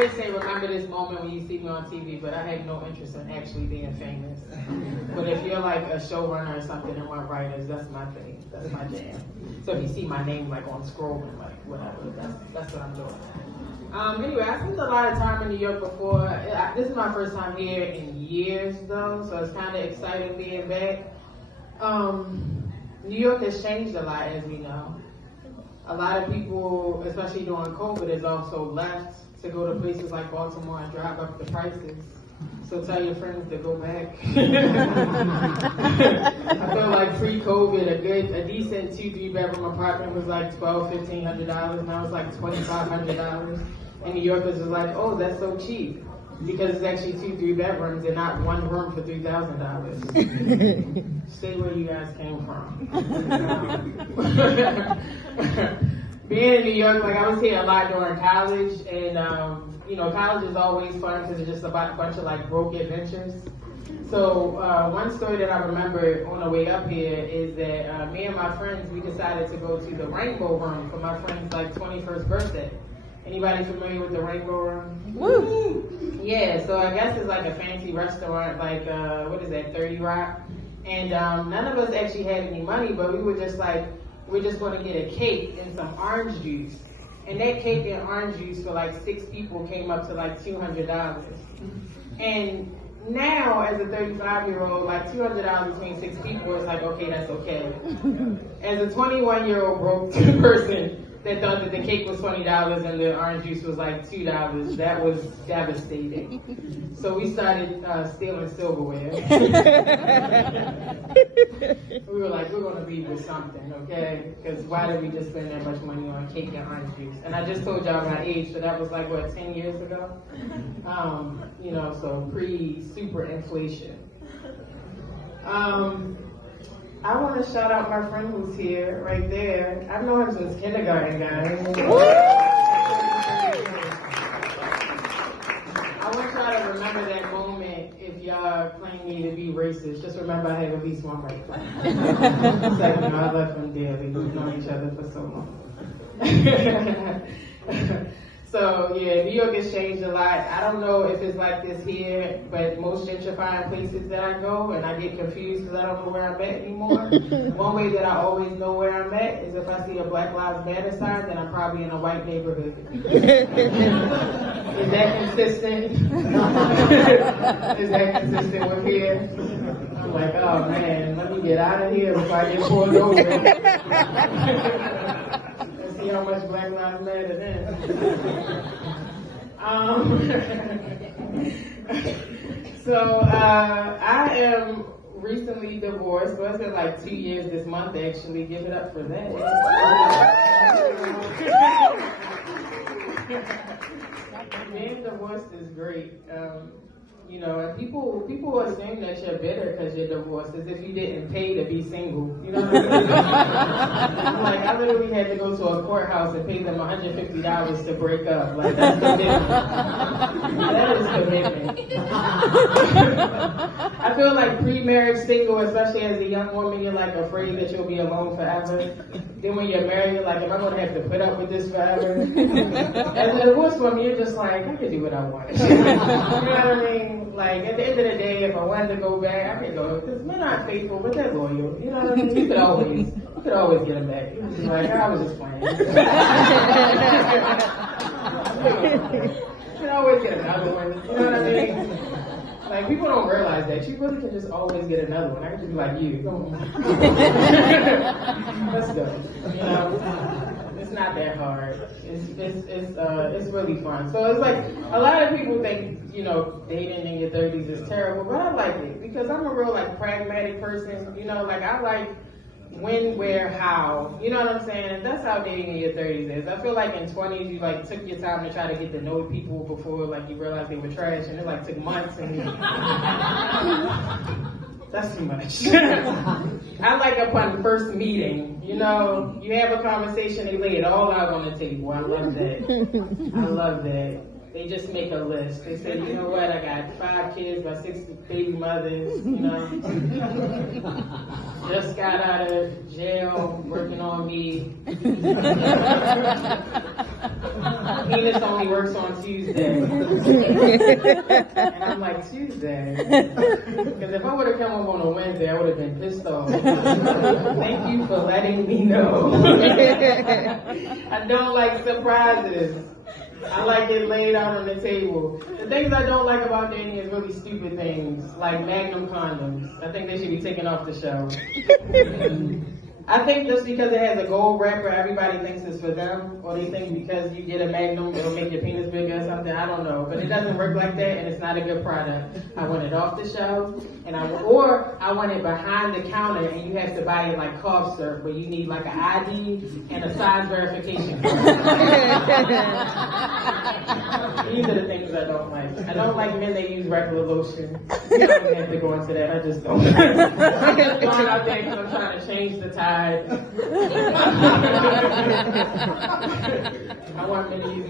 would say remember this moment when you see me on TV, but I had no interest in actually being famous. But if you're like a showrunner or something and want writers, that's my thing. That's my jam. So if you see my name like on scrolling, like whatever, that's what I'm doing. Anyway, I spent a lot of time in New York before. This is my first time here in years though, so it's kind of exciting being back. New York has changed a lot, as we know. A lot of people, especially during COVID, has also left to go to places like Baltimore and drive up the prices. So tell your friends to go back. I feel like pre-COVID, a decent 2-3 bedroom apartment was like $1,200-$1,500. Now it's like $2,500. And New Yorkers was like, oh, that's so cheap. Because it's actually 2-3 bedrooms and not one room for $3,000. Say where you guys came from. Being in New York, like I was here a lot during college, and college is always fun because it's just about a bunch of like broke adventures. So one story that I remember on the way up here is that me and my friends, we decided to go to the Rainbow Room for my friend's like 21st birthday. Anybody familiar with the Rainbow Room? Woo! Yeah, so I guess it's like a fancy restaurant, like, 30 Rock? And none of us actually had any money, but we were just like, we're just going to get a cake and some orange juice. And that cake and orange juice for like 6 people came up to like $200. And now, as a 35-year-old, like $200 between 6 people is like, okay, that's okay. As a 21-year-old broke person, that thought that the cake was $20 and the orange juice was like $2. That was devastating. So we started stealing silverware. We were like, we're going to leave with something, okay? Because why did we just spend that much money on cake and orange juice? And I just told y'all my age, so that was like, 10 years ago? So pre-super inflation. I want to shout out my friend who's here, right there. I've known him since kindergarten, guys. I want y'all to remember that moment. If y'all claim me to be racist, just remember I have at least one white friend. I love him dearly. We've known each other for so long. So yeah, New York has changed a lot. I don't know if it's like this here, but most gentrifying places that I go, and I get confused because I don't know where I'm at anymore. One way that I always know where I'm at is if I see a Black Lives Matter sign, then I'm probably in a white neighborhood. Is that consistent? Is that consistent with here? I'm like, oh man, let me get out of here before I get pulled over. See how much Black Lives Matter then. I am recently divorced, but it's been like 2 years this month actually. Give it up for that. Being divorced is great. And people assume that you're bitter because you're divorced, as if you didn't pay to be single. You know what I mean? I'm like, I literally had to go to a courthouse and pay them $150 to break up. Like, that's commitment. That is commitment. I feel like pre-marriage single, especially as a young woman, you're like afraid that you'll be alone forever. Then when you're married, you're like, am I going to have to put up with this forever? As a divorced woman, you're just like, I can do what I want. You know what I mean? Like, at the end of the day, if I wanted to go back, I could go. Because men aren't faithful, but they're loyal. You know what I mean? You could always get them back. You could be like, I was just playing. You could always get another one. You know what I mean? Like, people don't realize that. You really can just always get another one. I can just be like, you. Come on. Let's go. You know? It's not that hard. It's really fun. So it's like, a lot of people think, dating in your 30s is terrible, but I like it because I'm a real like pragmatic person. I like when, where, how. You know what I'm saying? And that's how dating in your 30s is. I feel like in 20s, you like took your time to try to get to know people before like you realized they were trash, and it like took months and that's too much. I like upon first meeting, you have a conversation, they lay it all out on the table. I love that. I love that. They just make a list. They say, you know what, I got 5 kids by 6 baby mothers, just got out of jail, working on me. penis only works on Tuesday. And I'm like, Tuesday? Because if I would have come home on a Wednesday, I would have been pissed off. Thank you for letting me know. I don't like surprises. I like it laid out on the table. The things I don't like about dating is really stupid things, like Magnum condoms. I think they should be taken off the shelf. I think just because it has a gold wrapper, everybody thinks it's for them, or they think because you get a Magnum, it'll make your penis bigger or something. I don't know, but it doesn't work like that, and it's not a good product. I want it off the shelf, and I want it behind the counter, and you have to buy it like cough syrup, where you need like an ID and a size verification card. These are the things I don't like. I don't like men that use regular lotion. You don't even have to go into that. I just don't. I'm just going out there because I'm trying to change the tide. I want men to use